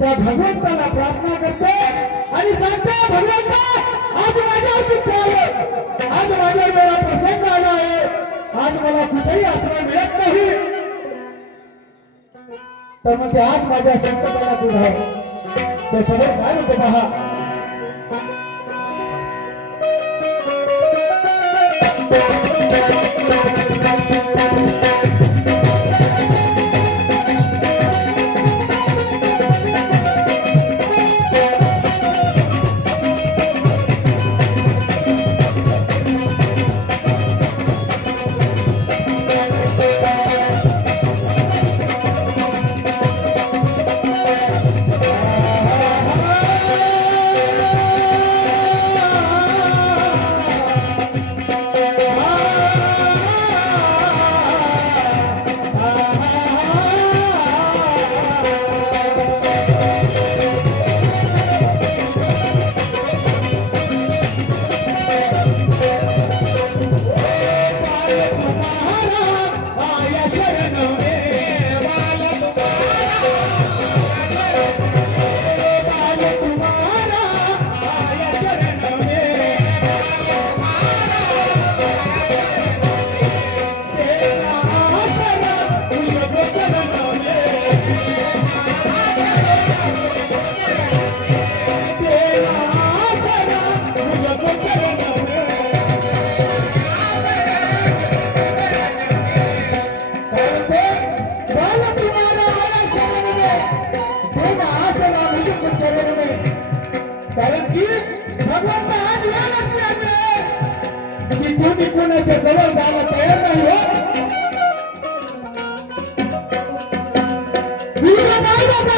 त्या भगवंताला प्रार्थना करते. आणि सांगतो भगवंता आज माझ्या दुःख आहे. आज माझ्या वेळा प्रसंग आला आहे. आज मला कुठेही आसरा मिळत नाही. तर मग ते आज माझ्या संकटाला ते सगळे काय होतं पहा?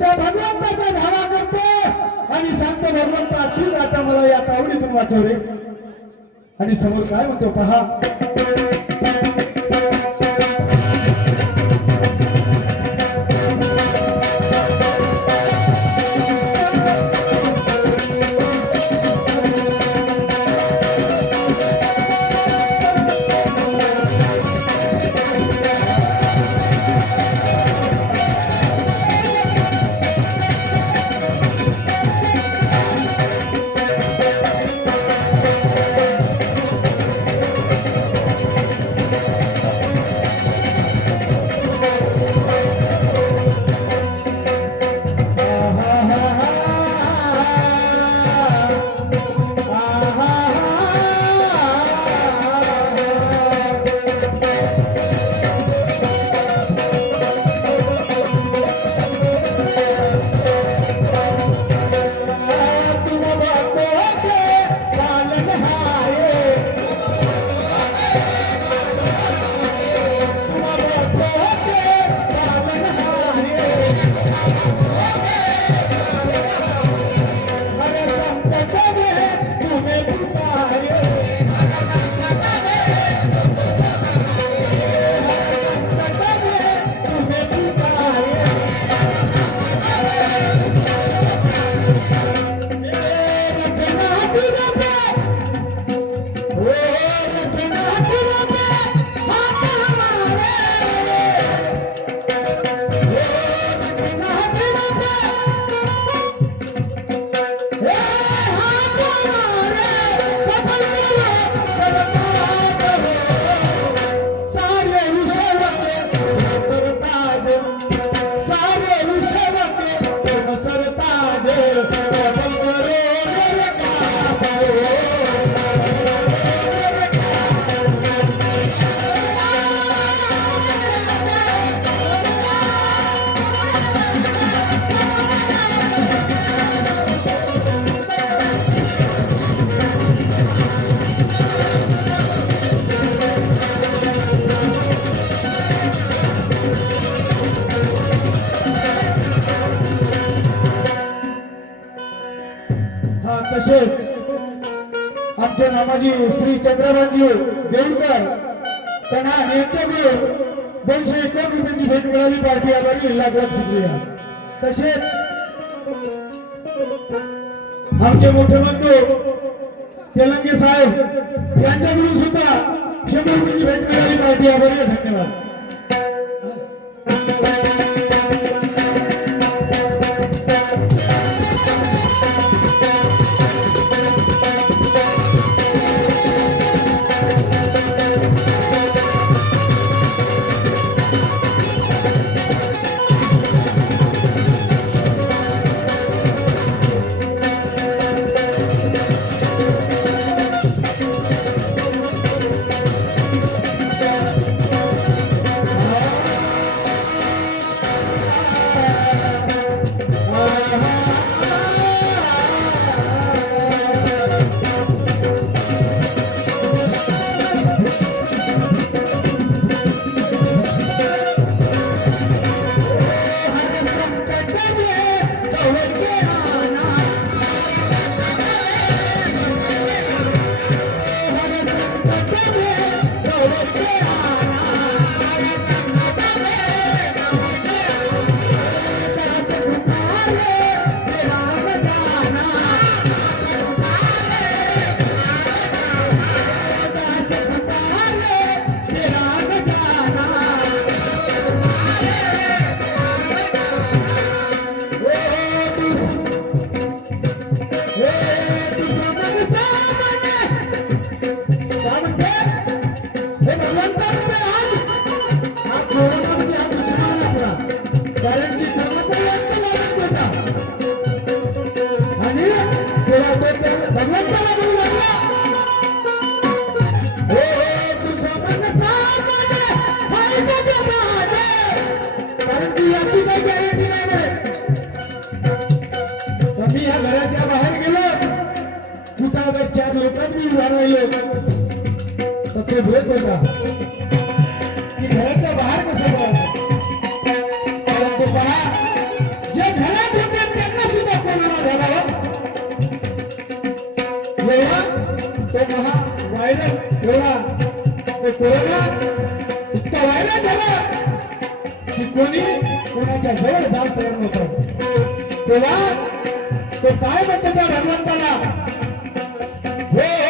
त्या भगवंताचा धावा करतो. आणि सांगतो भगवंता तूच आता मला या तावडीतून वाचव रे. आणि समोर काय म्हणतो पहा. माजी श्री चंद्रबाजी देवकर त्यांना यांच्याकडे दोनशे एकावन्न रुपयाची भेट मिळाली पार्टी आभारी लागवड शुक्रिया तसेच आमचे मोठे बंधू तेलंगे साहेब यांच्याकडून सुद्धा शंभर रुपयाची भेट मिळाली पार्टी आभारी धन्यवाद. मी या घराच्या बाहेर गेलो. दुधावर चार लोकांनी वाढवले तर तो भेट होता की घराच्या बाहेर कसं परंतु पहा जे घरात होते त्यांना सुद्धा कोरोना झाला हो? एवढा तो महा व्हायरस एवढा तो कोरोना इतका व्हायरस झाला की कोणी कोणाच्या जवळ जात नव्हतं तेव्हा तो काय म्हणतो त्या भगवंताला हो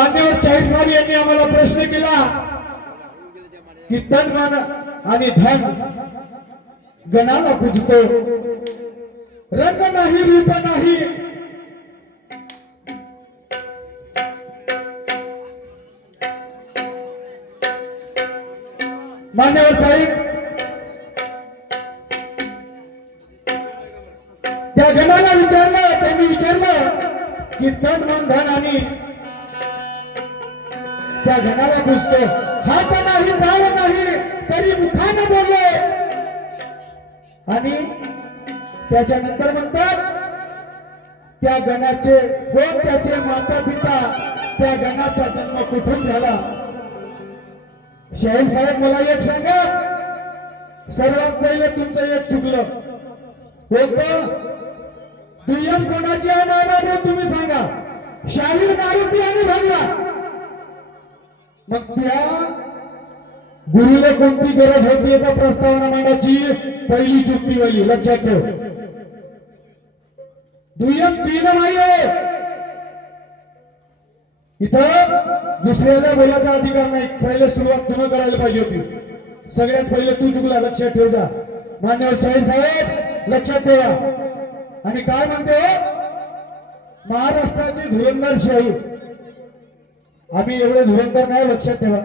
मान्यवर शाहीर साहेब यांनी आम्हाला प्रश्न केला की तन मन आणि धन गणाला पूजतो रंग नाही रूप नाही. मान्यवर साहेब त्या गणाला विचारलं त्यांनी विचारलं की तन मन धन आणि त्या घनाला पुसतो हात नाही पाय नाही तरी मुखानं बोलले. आणि त्याच्यानंतर म्हणतात त्या गणाचे कोण त्याचे माता पिता त्या गणाचा जन्म कुठून झाला? शहीद साहेब मला एक सांगा. सर्वात पहिले तुमचं एक चुकलं. कोणतं दुय्यम कोणाची आहे नाव तुम्ही सांगा. शाहीर मारुती आणि मग त्या गुरुला कोणती गरज होती का प्रस्तावना मांडायची? पहिली चुकतीवाली लक्षात ठेव. दुय्यम तीन नाहीये. आहे इथं दुसऱ्याला बोलायचा अधिकार नाही. पहिले सुरुवात तुला करायला पाहिजे होती. सगळ्यात पहिले तू चुकला लक्षात ठेव जा. मान्यवर साहेब साहेब लक्षात ठेवा. आणि काय म्हणते? महाराष्ट्राची धुरंदर शाही. आम्ही एवढे धुरंधर नाही लक्षात ठेवा.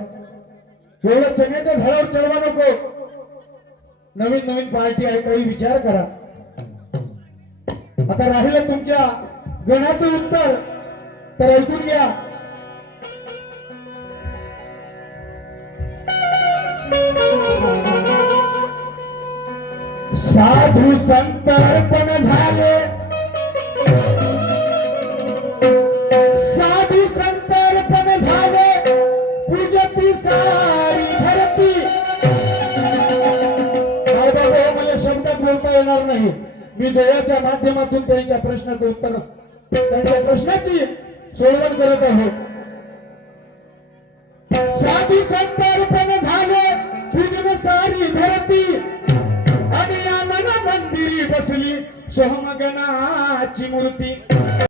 एवढं चण्याच्या झाडावर चढवा नको. नवीन नवीन पार्टी आहे काही विचार करा. आता राहिलं तुमच्या गणाचं उत्तर. तर ऐकून घ्या. साधू संत अर्पण झाले. मी दयाच्या माध्यमातून त्यांच्या प्रश्नाचं उत्तर त्यांच्या प्रश्नाची सोडवण करत आहोत साधू संत अर्पण झाले पूजन सारी धरती. आणि या मन मंदिरी बसली सोहमगणाची मूर्ती.